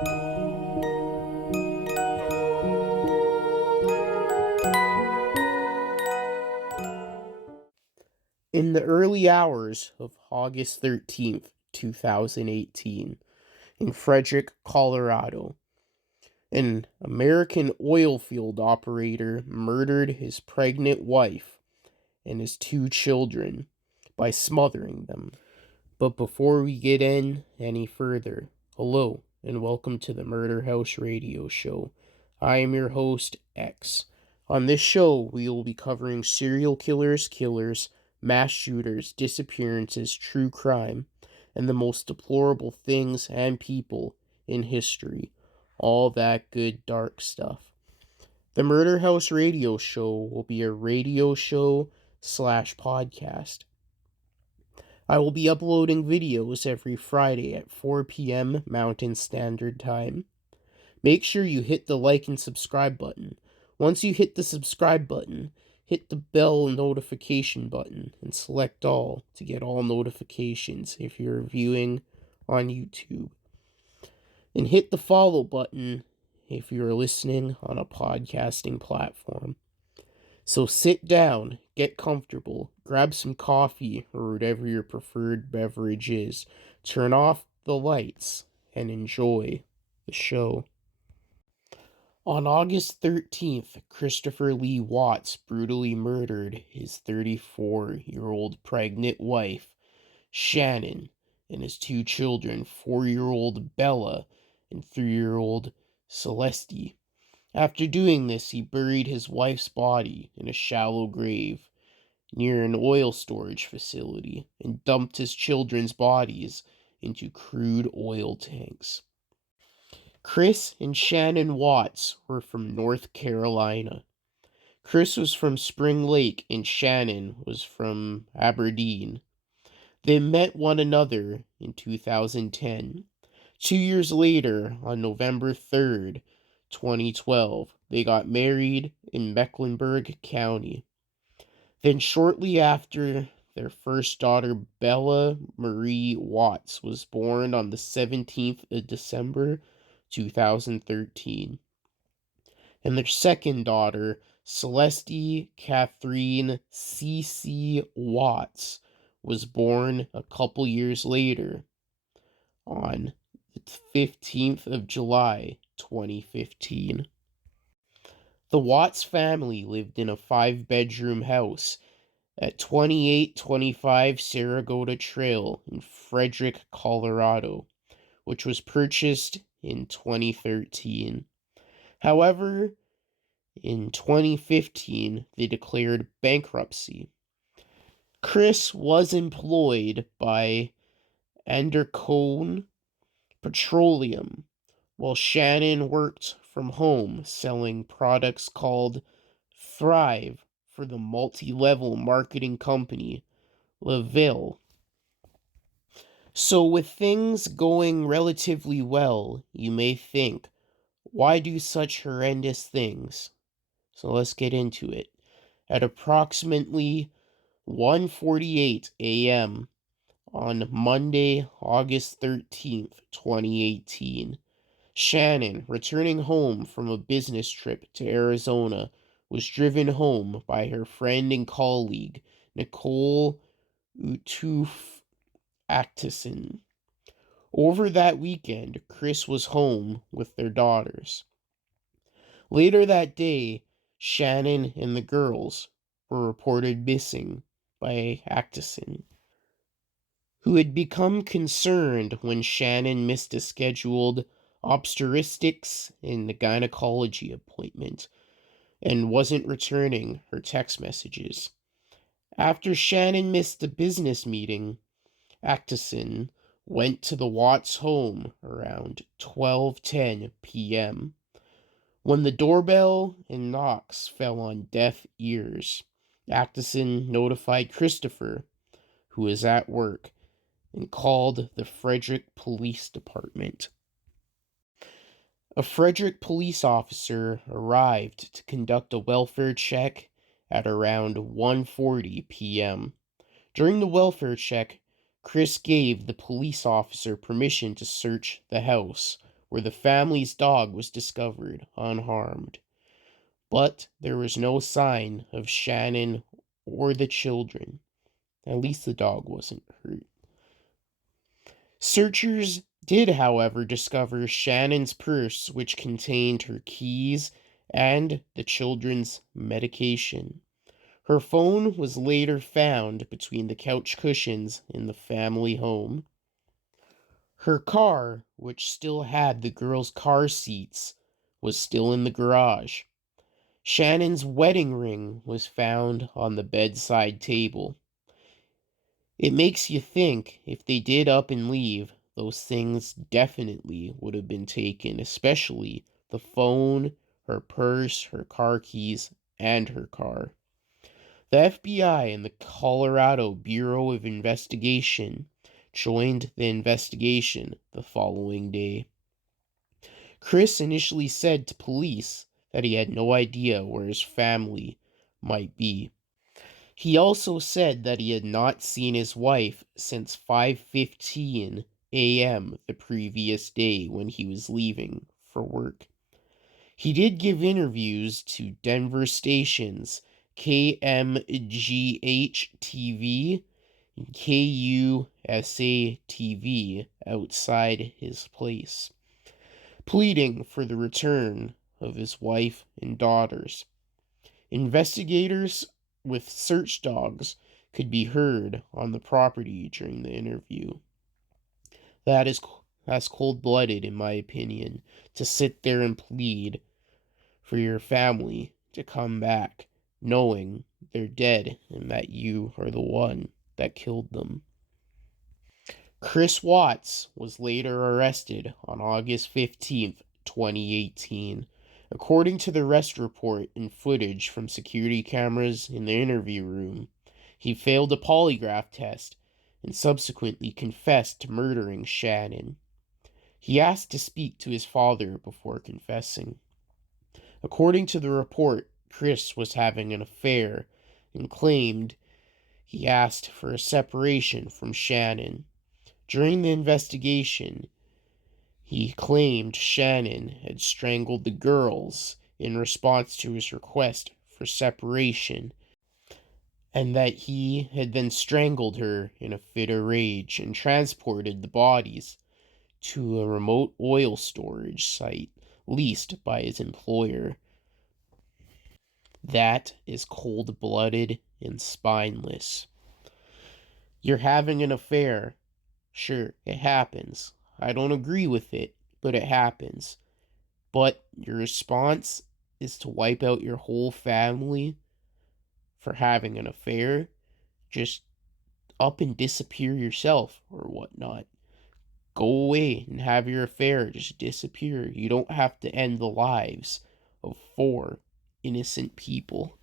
In the early hours of August 13th, 2018, in Frederick, Colorado, an American oil field operator murdered his pregnant wife and his two children by smothering them. But before we get in any further, hello and welcome to the Murder House Radio Show. I am your host, X. On this show, we will be covering serial killers, mass shooters, disappearances, true crime, and the most deplorable things and people in history. All that good dark stuff. The Murder House Radio Show will be a radio show / podcast. I will be uploading videos every Friday at 4 p.m. Mountain Standard Time. Make sure you hit the like and subscribe button. Once you hit the subscribe button, hit the bell notification button and select all to get all notifications if you're viewing on YouTube. And hit the follow button if you're listening on a podcasting platform. So sit down, get comfortable, grab some coffee or whatever your preferred beverage is, turn off the lights, and enjoy the show. On August 13th, Christopher Lee Watts brutally murdered his 34-year-old pregnant wife, Shannon, and his two children, 4-year-old Bella and 3-year-old Celeste. After doing this, he buried his wife's body in a shallow grave near an oil storage facility and dumped his children's bodies into crude oil tanks. Chris and Shannon Watts were from North Carolina. Chris was from Spring Lake and Shannon was from Aberdeen. They met one another in 2010. 2 years later, on November 3rd, 2012, they got married in Mecklenburg County. Then shortly after, their first daughter, Bella Marie Watts, was born on the 17th of December, 2013. And their second daughter, Celeste Catherine C.C. Watts, was born a couple years later on the 15th of July, 2015. The Watts family lived in a 5-bedroom house at 2825 Saratoga Trail in Frederick, Colorado, which was purchased in 2013. However, in 2015, they declared bankruptcy. Chris was employed by Andercone Petroleum, while Shannon worked from home selling products called Thrive for the multi-level marketing company LaVille. So with things going relatively well, you may think, why do such horrendous things? So let's get into it. At approximately 1:48 a.m. on Monday, August 13th, 2018, Shannon, returning home from a business trip to Arizona, was driven home by her friend and colleague, Nicole Utuf Actison. Over that weekend, Chris was home with their daughters. Later that day, Shannon and the girls were reported missing by Actison, who had become concerned when Shannon missed a scheduled obstetrics and gynecology appointment and wasn't returning her text messages. After Shannon missed the business meeting, Actison went to the Watts home around 12:10 p.m. When the doorbell and knocks fell on deaf ears, Actison notified Christopher, who was at work, and called the Frederick Police Department. A Frederick police officer arrived to conduct a welfare check at around 1:40 p.m. During the welfare check, Chris gave the police officer permission to search the house where the family's dog was discovered unharmed. But there was no sign of Shannon or the children. At least the dog wasn't hurt. Searchers did, however, discover Shannon's purse, which contained her keys and the children's medication. Her phone was later found between the couch cushions in the family home. Her car, which still had the girls' car seats, was still in the garage. Shannon's wedding ring was found on the bedside table. It makes you think if they did up and leave, those things definitely would have been taken, especially the phone, her purse, her car keys, and her car. The FBI and the Colorado Bureau of Investigation joined the investigation the following day. Chris initially said to police that he had no idea where his family might be. He also said that he had not seen his wife since 5:15 a.m. the previous day when he was leaving for work. He did give interviews to Denver stations KMGH-TV and KUSA-TV outside his place, pleading for the return of his wife and daughters. Investigators with search dogs could be heard on the property during the interview. That's cold-blooded, in my opinion, to sit there and plead for your family to come back, knowing they're dead and that you are the one that killed them. Chris Watts was later arrested on August 15th, 2018. According to the arrest report and footage from security cameras in the interview room, he failed a polygraph test and subsequently confessed to murdering Shannon. He asked to speak to his father before confessing. According to the report, Chris was having an affair and claimed he asked for a separation from Shannon. During the investigation, he claimed Shannon had strangled the girls in response to his request for separation, and that he had then strangled her in a fit of rage and transported the bodies to a remote oil storage site leased by his employer. That is cold-blooded and spineless. You're having an affair. Sure, it happens. I don't agree with it, but it happens. But your response is to wipe out your whole family for having an affair? Just up and disappear yourself or whatnot. Go away and have your affair. Just disappear. You don't have to end the lives of 4 innocent people.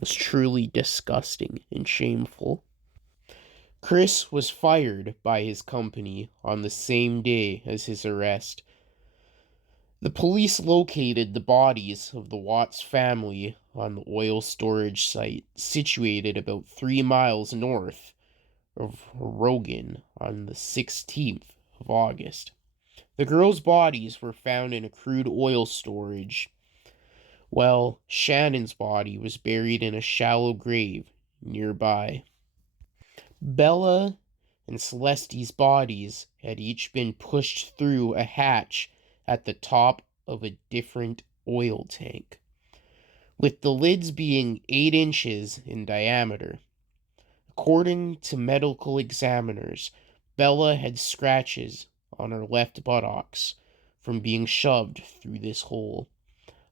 It's truly disgusting and shameful. Chris was fired by his company on the same day as his arrest. The police located the bodies of the Watts family on the oil storage site situated about 3 miles north of Rogan on the 16th of August. The girls' bodies were found in a crude oil storage, while Shannon's body was buried in a shallow grave nearby. Bella and Celeste's bodies had each been pushed through a hatch at the top of a different oil tank, with the lids being 8 inches in diameter. According to medical examiners, Bella had scratches on her left buttocks from being shoved through this hole.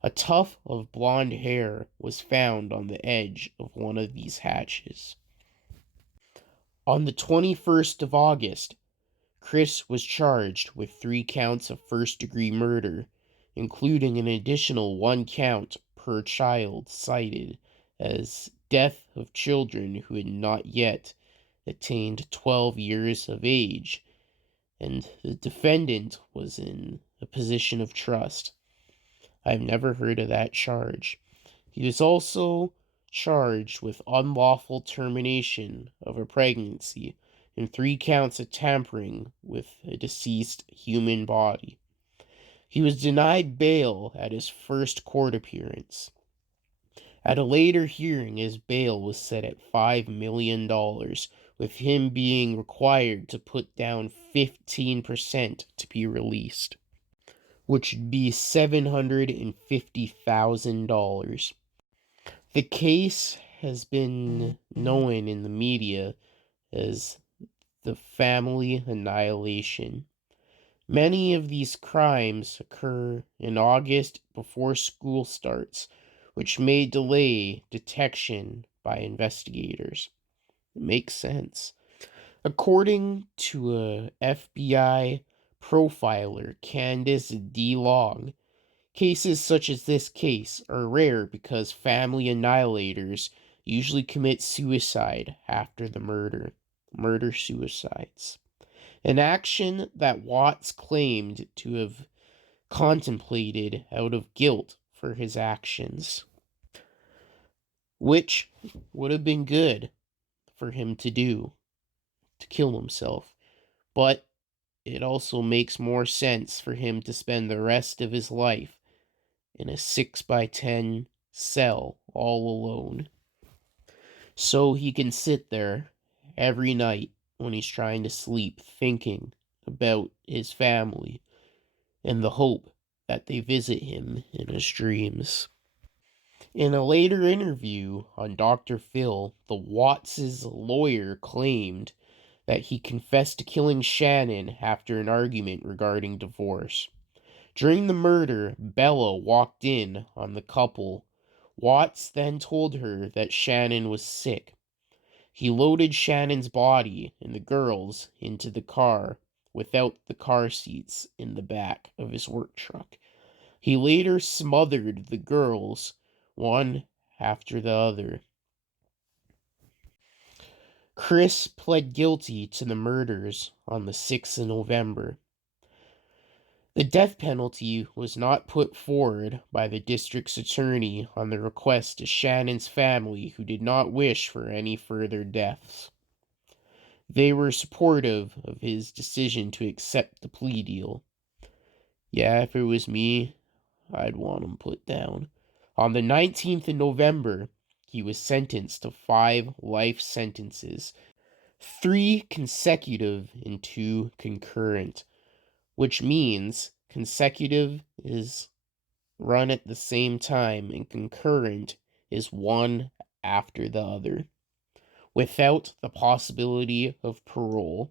A tuft of blonde hair was found on the edge of one of these hatches. On the 21st of August, Chris was charged with 3 counts of first-degree murder, including an additional 1 count per child cited as death of children who had not yet attained 12 years of age, and the defendant was in a position of trust. I've never heard of that charge. He was also charged with unlawful termination of a pregnancy and 3 counts of tampering with a deceased human body. He was denied bail at his first court appearance. At a later hearing, his bail was set at $5 million, with him being required to put down 15% to be released, which would be $750,000. The case has been known in the media as the family annihilation. Many of these crimes occur in August before school starts, which may delay detection by investigators. It makes sense. According to a FBI profiler, Candace D. Long, cases such as this case are rare because family annihilators usually commit suicide after the murder-suicides. An action that Watts claimed to have contemplated out of guilt for his actions, which would have been good for him to do, to kill himself. But it also makes more sense for him to spend the rest of his life in a 6x10 cell all alone, so he can sit there every night when he's trying to sleep thinking about his family and the hope that they visit him in his dreams. In a later interview on Dr. Phil, the Watts' lawyer claimed that he confessed to killing Shannon after an argument regarding divorce. During the murder, Bella walked in on the couple. Watts then told her that Shannon was sick. He loaded Shannon's body and the girls into the car without the car seats in the back of his work truck. He later smothered the girls, one after the other. Chris pled guilty to the murders on the 6th of November. The death penalty was not put forward by the district's attorney on the request of Shannon's family, who did not wish for any further deaths. They were supportive of his decision to accept the plea deal. Yeah, if it was me, I'd want him put down. On the 19th of November, he was sentenced to 5 life sentences, 3 consecutive and 2 concurrent, which means consecutive is run at the same time and concurrent is one after the other, without the possibility of parole.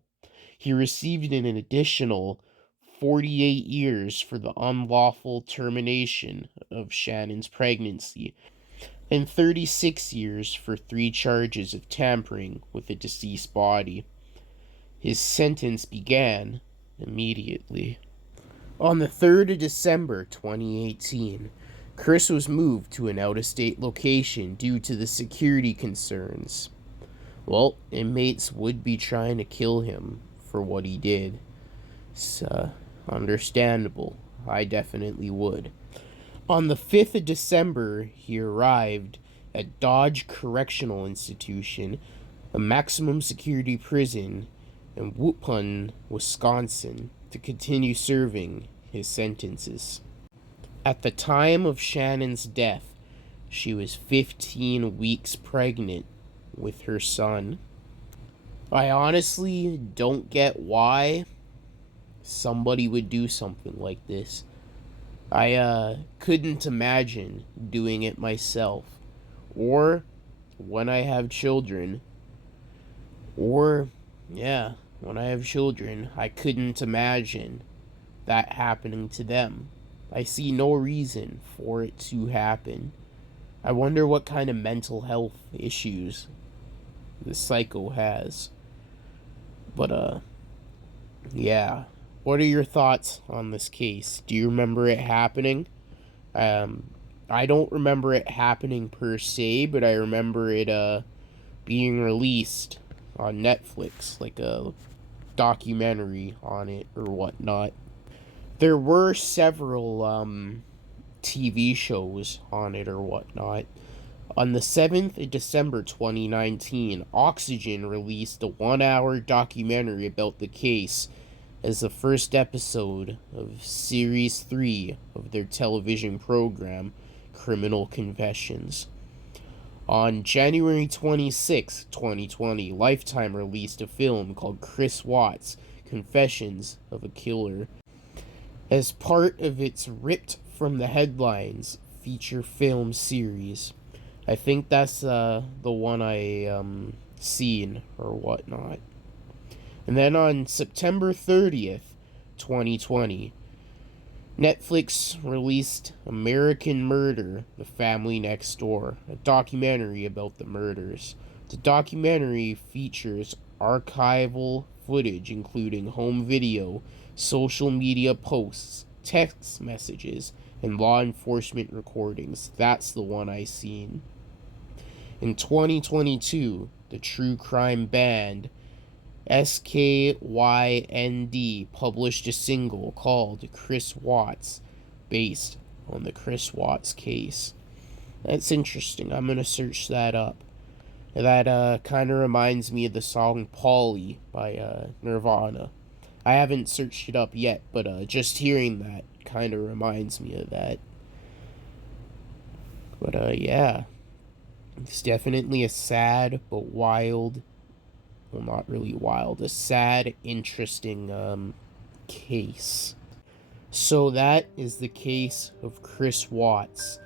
He received an additional 48 years for the unlawful termination of Shannon's pregnancy, and 36 years for 3 charges of tampering with a deceased body. His sentence began immediately. On the 3rd of December 2018, Chris was moved to an out-of-state location due to the security concerns. Well, inmates would be trying to kill him for what he did. It's understandable. I definitely would. On the 5th of December, he arrived at Dodge Correctional Institution, a maximum security prison in Wupun, Wisconsin, to continue serving his sentences. At the time of Shannon's death, she was 15 weeks pregnant with her son. I honestly don't get why somebody would do something like this. I couldn't imagine doing it myself, or when I have children, when I have children, I couldn't imagine that happening to them. I see no reason for it to happen. I wonder what kind of mental health issues the psycho has. But, yeah. What are your thoughts on this case? Do you remember it happening? I don't remember it happening per se, but I remember it, being released on Netflix, like a documentary on it or whatnot. There were several, TV shows on it or whatnot. On the 7th of December 2019, Oxygen released a 1-hour documentary about the case as the first episode of Series 3 of their television program, Criminal Confessions. On January 26, 2020, Lifetime released a film called Chris Watts, Confessions of a Killer, as part of its Ripped from the Headlines feature film series. I think that's the one I seen or whatnot. And then on September 30th, 2020, Netflix released American Murder, The Family Next Door, a documentary about the murders. The documentary features archival footage including home video, social media posts, text messages, and law enforcement recordings. That's the one I seen. In 2022, the true crime band SKYND published a single called Chris Watts, based on the Chris Watts case. That's interesting. I'm going to search that up. That kind of reminds me of the song Polly by Nirvana. I haven't searched it up yet, but just hearing that kind of reminds me of that. But yeah, it's definitely a sad but wild, well, not really wild, a sad, interesting case. So that is the case of Chris Watts.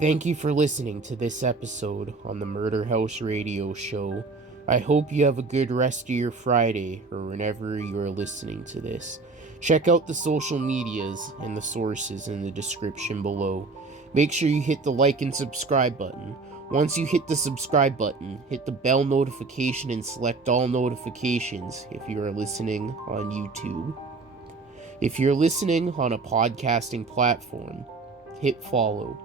Thank you for listening to this episode on the Murder House Radio Show. I hope you have a good rest of your Friday or whenever you are listening to this. Check out the social medias and the sources in the description below. Make sure you hit the like and subscribe button. Once you hit the subscribe button, hit the bell notification and select all notifications if you are listening on YouTube. If you're listening on a podcasting platform, hit follow.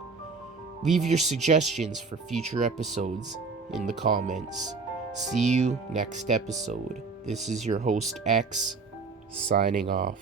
Leave your suggestions for future episodes in the comments. See you next episode. This is your host X, signing off.